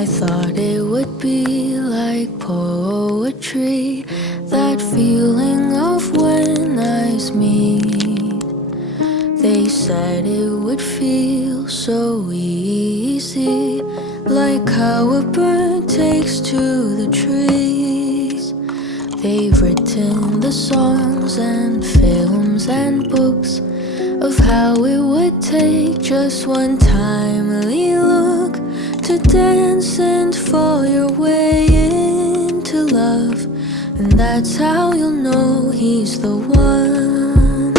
I thought it would be like poetry, that feeling of when eyes meet. They said it would feel so easy, like how a bird takes to the trees. They've written the songs and films and books of how it would take just one timely look to dance and fall your way into love. And that's how you'll know he's the one.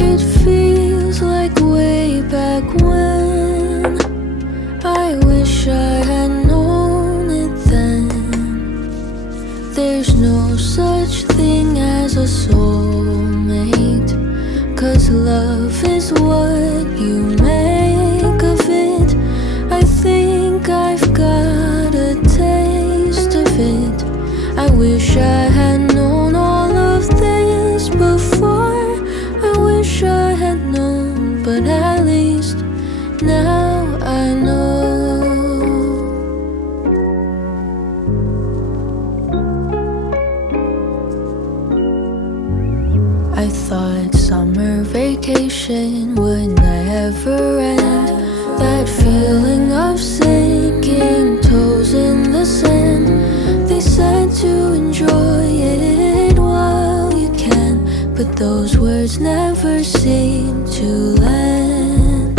It feels like way back when. I wish I had known it then. There's no such thing as a soulmate, 'cause love is what you make of it. I think I've got a taste of it. I wish I had known all of this before. I wish I had known, but at least now I know. I thought summer vacation would never end. That feeling of sinking toes in the sand. They said to enjoy it while you can, but those words never seem to land.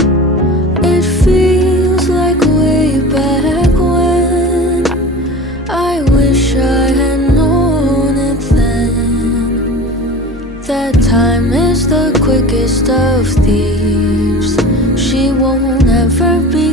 It feels like way back when. I wish I had known it then. That time is the quickest of thieves. She won't ever be